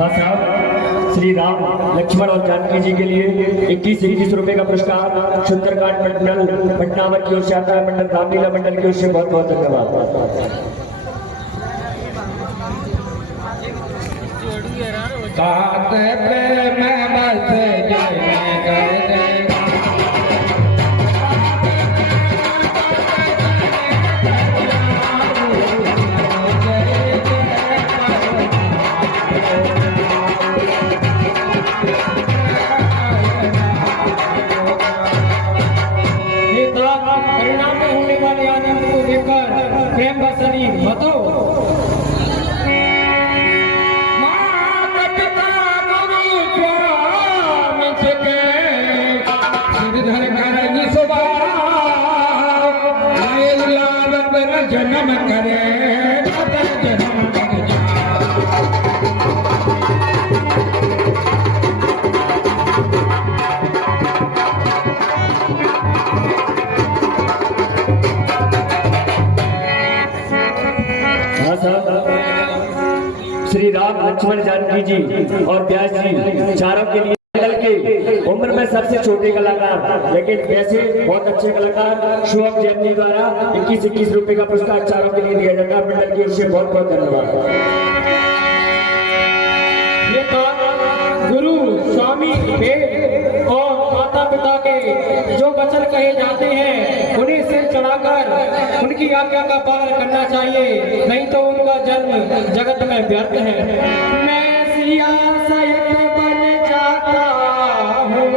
हाँ साहब, श्री राम लक्ष्मण और जानकी जी के लिए 21 रुपए का पुरस्कार सुंदरकांड मंडल पटनावर की ओर से आता है। मंडल रामलीला मंडल की ओर से बहुत बहुत धन्यवाद। प्रेम बसनी बतो जन्म करे श्री राम लक्ष्मण जानकी जी और व्यास जी चारों के लिए के उम्र में सबसे छोटे कलाकार लेकिन वैसे बहुत अच्छे कलाकार शुभम जैन जी द्वारा 21 रुपए का पुरस्कार चारों के लिए दिया जाता है। मंडल की ओर से बहुत बहुत धन्यवाद। ये तो गुरु स्वामी वेद और माता पिता के जो वचन कहे जाते हैं उन्हें सिर चढ़ाकर उनकी आज्ञा का पालन करना चाहिए, नहीं तो उनका जन्म जगत में व्यर्थ है। मैं सिया सहित बन जाता हूँ,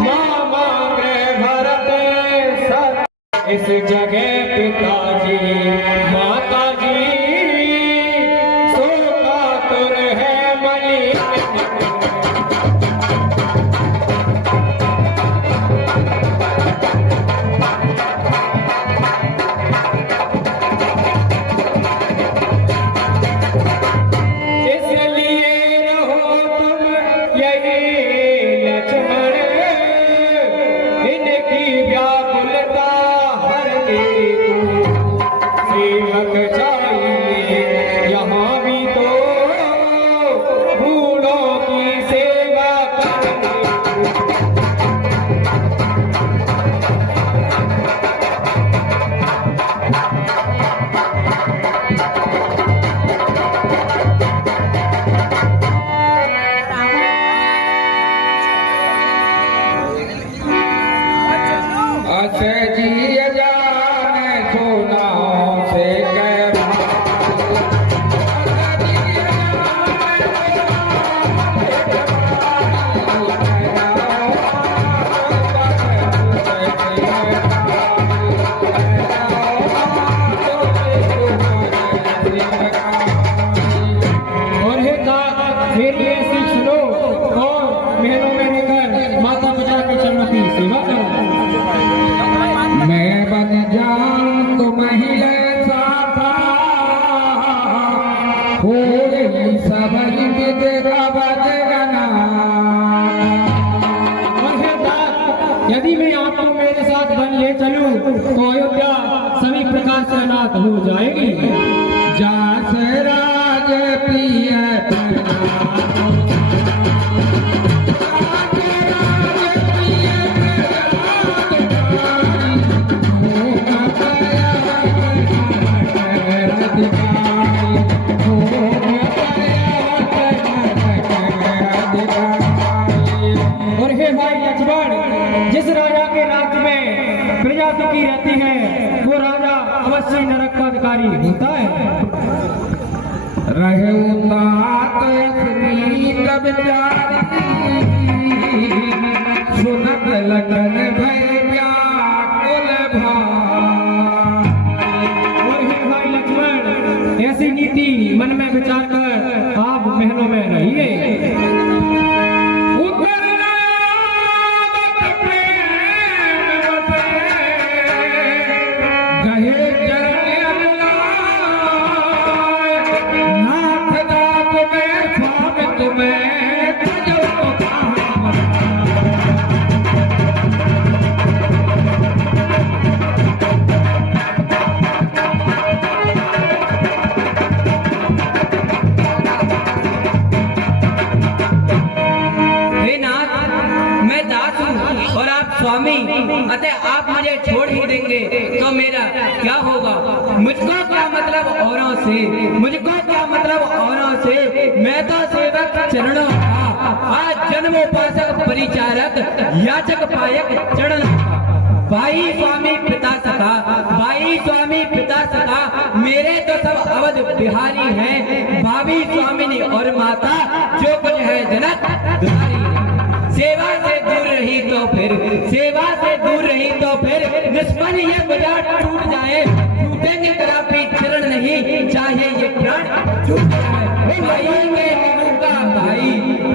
मामा गृह भरत सर इस जगह पिताजी माताजी सो कातुर है मलिक। यदि मैं आपको मेरे साथ बन ले चलूं तो अयोध्या सभी प्रकार से अनाथ हो जाएगी। जास राज प्रिय और हे भाई लक्ष्मण, जिस राजा के राज्य में प्रजा सुखी रहती है वो राजा अवश्य नरक का अधिकारी होता है। रहे सुनत लगन भय व्याकुल भाई लक्ष्मण, ऐसी नीति मन में विचार कर आप महलों में रहिए। आप मुझे छोड़ ही देंगे तो मेरा क्या होगा? मुझको क्या मतलब औरों से, मुझको क्या मतलब औरों से, मैं तो सेवक चरणों का, आज जन्मोपासक परिचारक याचक पायक चरण का। भाई स्वामी पिता सखा, भाई स्वामी पिता सखा, मेरे तो सब अवध बिहारी हैं, भाभी स्वामिनी और माता जो कुछ है जनक दुलारी। सेवा से दूर रही तो फिर, सेवा से दूर रही तो फिर निष्फल ये बाजार टूट जाए, टूटेंगे कदापि चरण नहीं, चाहे ये प्राण छूट जाए। भाई के लघु का भाई,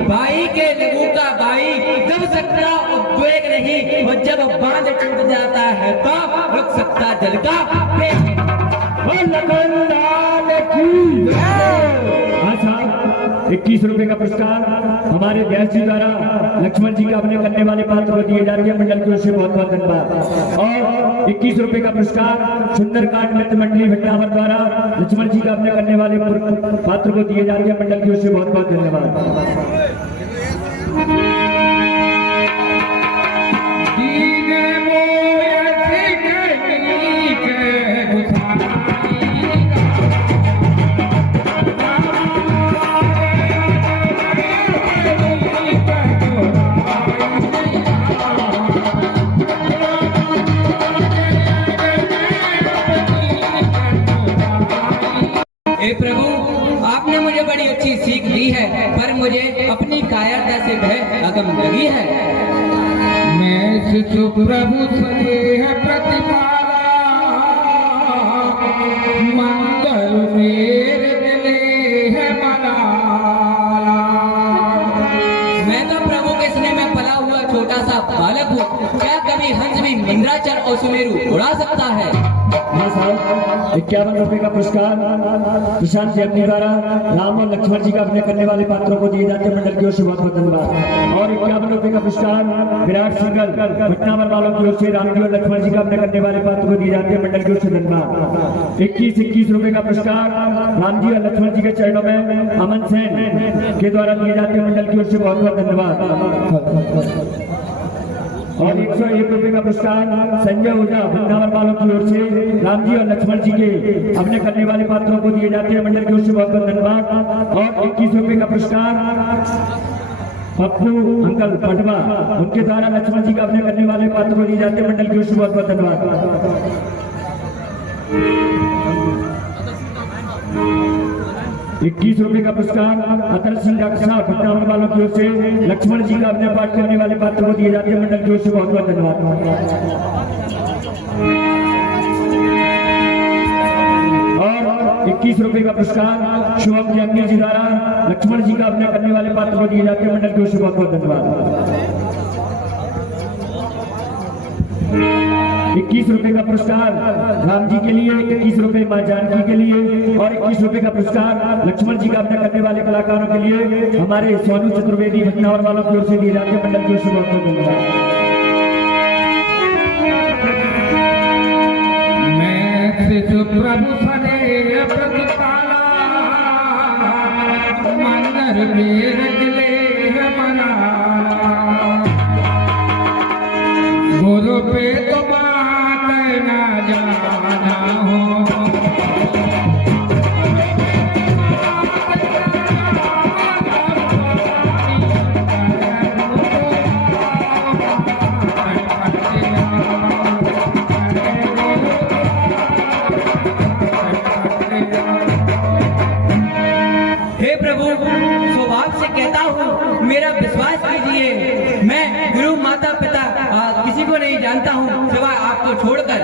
भाई के लघु का भाई, जब सकता उद्वेग नहीं, वो जब बांध टूट जाता है तो रुक सकता जल का पेट। हाँ साहब, 21 रुपए का पुरस्कार हमारे व्यास जी द्वारा लक्ष्मण जी का अपने करने वाले पात्र को दिए जा रहे हैं, मंडल की ओर से बहुत बहुत धन्यवाद। और 21 रुपए का पुरस्कार सुंदरकांड मित्र मंडली भटनावर द्वारा लक्ष्मण जी का अपने करने वाले पात्र को दिए जा रहे हैं, मंडल की ओर से बहुत बहुत धन्यवाद। प्रभु, आपने मुझे बड़ी अच्छी सीख दी है, पर मुझे अपनी कायरता से भय अगम लगी है। मैं शिशु प्रभु स्नेह प्रतिपाला, मंगल मेरे दिले है मनाला। मैं तो प्रभु के स्नेह में पला हुआ छोटा सा बालक हूँ, क्या कभी हंस भी मंदराचल और सुमेरु उड़ा सकता है? हाँ साहब, 51 रुपए का पुरस्कार प्रशांत जी अपने द्वारा राम और लक्ष्मण जी का अपने करने वाले पात्रों को दिए जाते हैं, मंडल की ओर से बहुत बहुत धन्यवाद। और 51 रुपए का पुरस्कार विराट सिंगल भटनावर वालों की ओर से राम जी और लक्ष्मण जी का अपने करने वाले पात्रों को दिए जाते हैं, मंडल की ओर से धन्यवाद। 21 रुपए का पुरस्कार राम जी और लक्ष्मण जी के चरणों में अमन सेन के द्वारा दिए जाते हैं, मंडल की ओर से बहुत बहुत धन्यवाद। और 101 रुपए का पुरस्कार संजय ओझा भटनावर वालों की ओर से राम जी और लक्ष्मण जी के अपने करने वाले पात्रों को दिए जाते हैं, मंडल की ओर से बहुत बहुत धन्यवाद। और 21 रुपए का पुरस्कार पप्पू अंकल पटवा, उनके द्वारा लक्ष्मण जी का अपने करने वाले पात्रों को दिए जाते हैं, मंडल की ओर से बहुत बहुत धन्यवाद। 21 रुपए का पुरस्कार अतल सिंह डॉक्टर भटनावर वालों की ओर से लक्ष्मण जी का अपने पाठ करने वाले पात्र को दिए जाते हैं, मंडल की ओर से बहुत बहुत धन्यवाद। और 21 रुपए का पुरस्कार शुभम जैमिनी जी द्वारा लक्ष्मण जी का अपने करने वाले पात्र को दिए जाते हैं, मंडल की ओर से बहुत बहुत धन्यवाद। 21 रुपए का पुरस्कार राम जी के लिए, 21 रुपए मां जानकी के लिए और 21 रुपए का पुरस्कार लक्ष्मण जी का अपने करने वाले कलाकारों के लिए हमारे सोनू चतुर्वेदी भटनावर वालों की ओर से दिए जाते हैं, मंडल की ओर से बहुत बहुत धन्यवाद। मैं शिशु प्रभु स्नेह प्रतिपाला, मंगल मेरे दिले है मनाला। गुरु पे तो बात न जाना हो, हे प्रभु, स्वभाव से कहता हूँ मेरा विश्वास कीजिए, मैं गुरु माता पिता किसी को नहीं जानता हूँ सिवाय आपको छोड़कर।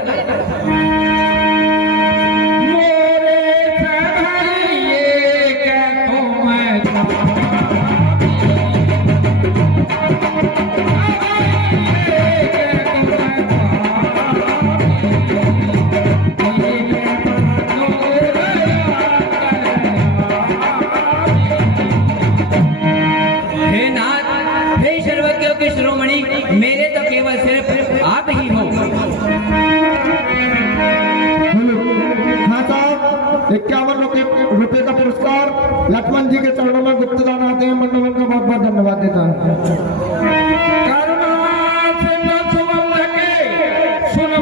हे नाथ, हे सर्वज्ञों के शिरोमणि, मेरे तो केवल सिर्फ आप ही हो।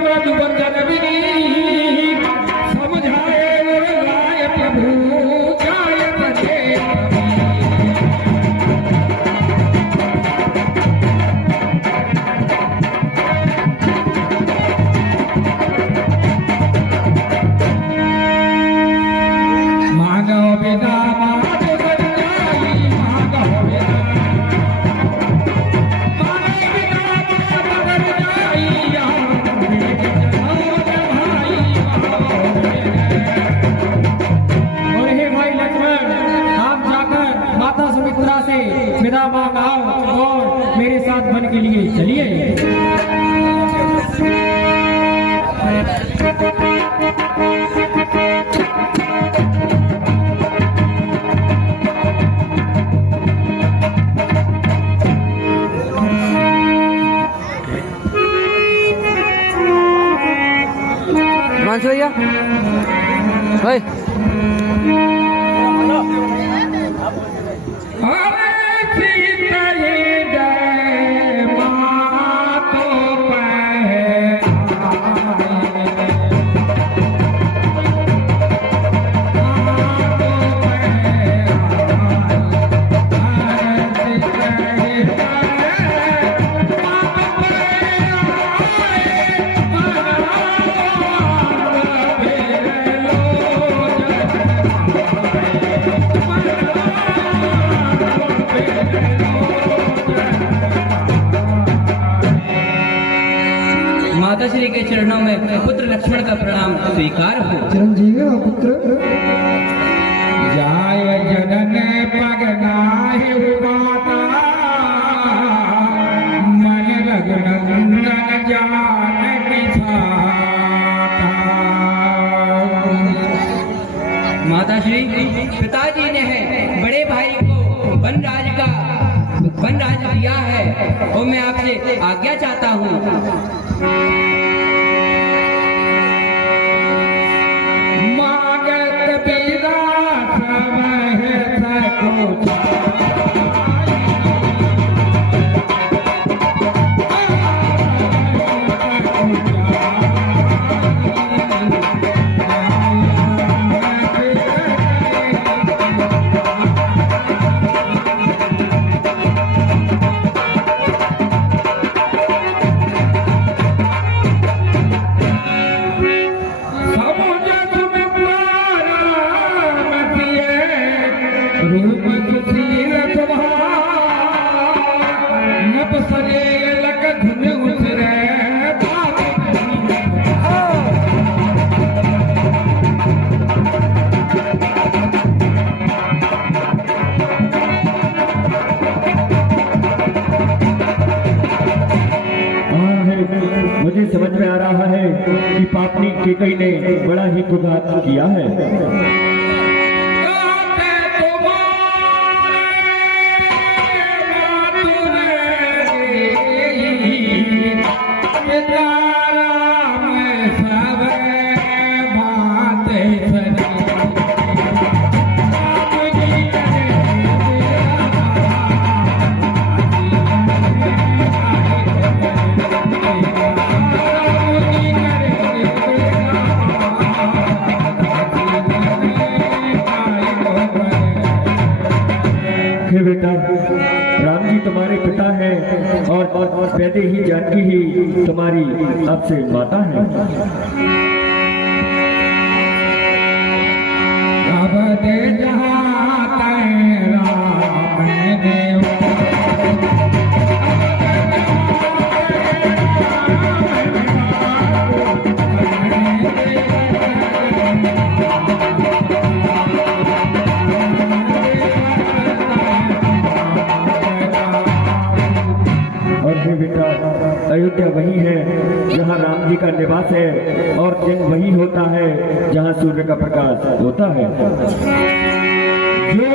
मधुबंधन विनीत समझाए और लाए प्रभु जाय बचे मानव बिना मानव बन जाई मानव बिना से विदा मांग आओ और मेरे साथ वन के लिए चलिए। मानसू भैया भाई माताश्री के चरणों में पुत्र लक्ष्मण का प्रणाम स्वीकार हो। चिरंजीवी पुत्र जाय जनन पग नाहि माता मन रघुनंदन जानकी छाता। माताश्री पिताजी ने है बड़े भाई को वनराज दिया है और मैं आपसे आज्ञा चाहता हूँ। मागत बिदा सब है सकुच मुझे समझ में आ रहा है कि पापनी केकई ने बड़ा ही कुघात किया है। हे बेटा, राम जी तुम्हारे पिता हैं और पहले ही जानकी ही तुम्हारी आपसे माता है। अब दे जहाँ राम देव अयोध्या वही है जहाँ राम जी का निवास है और दिन वही होता है जहाँ सूर्य का प्रकाश होता है। जो